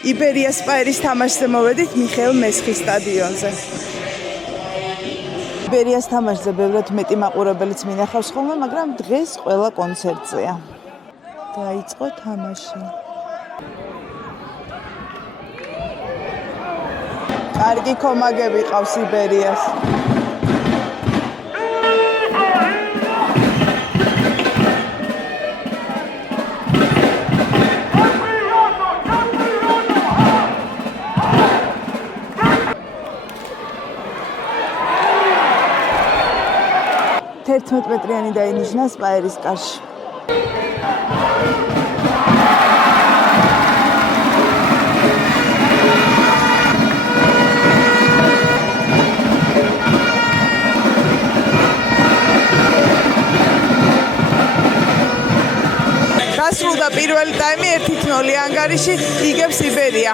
იბერია სპაერის თამაშზე მოვედით მიხეილ მესხის სტადიონზე. იბერიას თამაშზე ბევრად მეტი მაყურებელიც მინახავს ხოლმე, მაგრამ დღეს ყველა კონცერტზეა. დაიწყო თამაში. კარგი კომაგები ყავს იბერიას. მეტრიანი დაინიშნა სპაერის კარში. დასრულდა პირველი ტაიმი 1-0 ანგარიში იგებს იბერია.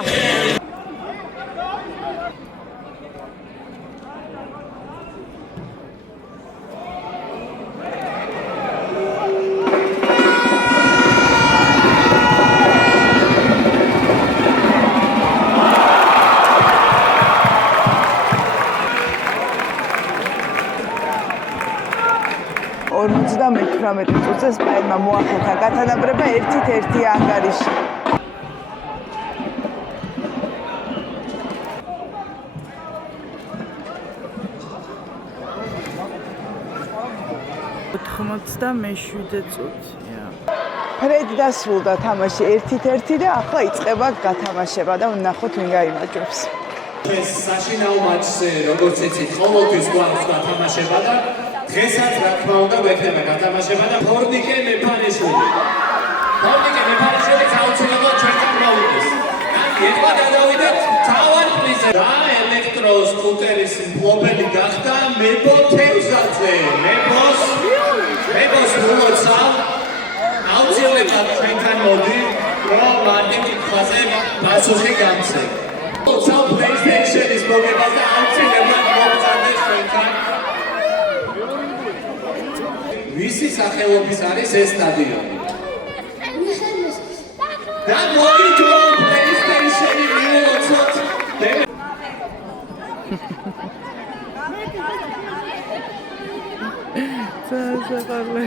მე-18 წუთზე სპაერმა მოახერხა გათანაბრება 1-1 ანგარიში. ფრედ დასრულდა თამაში 1-1 და ახლა იწყება გათამაშება და ვნახოთ ვინ გაიმარჯვებს. ეს საშინაო მატჩზე როგორც იცით ყოველთვის გვაქვს გათამაშება და დღესაც რა თქმა უნდა გვექნება გათამაშება და ფორნიკე მეფანიშვილი აუცილებლად ჩვენთან მოვიდეს. ეხლა გადავიდეთ თავად პრიზზე. და ელექტროსკუტერის მფლობელი გახდა მებო თევზაძე. მებოს მულოცავ აუცილებლად ჩვენთან მოდი, რომ მარტივ კითხვაზე პასუხი გამცე. მულოცავ PlayStation-ის მოგებაზე აუცილებლად მოგწადდეს ჩვენთან. ვისი სახელობის არის ეს სტადიონი? და მოგიწო PlayStation-ი მივულოცოთ. საყარლე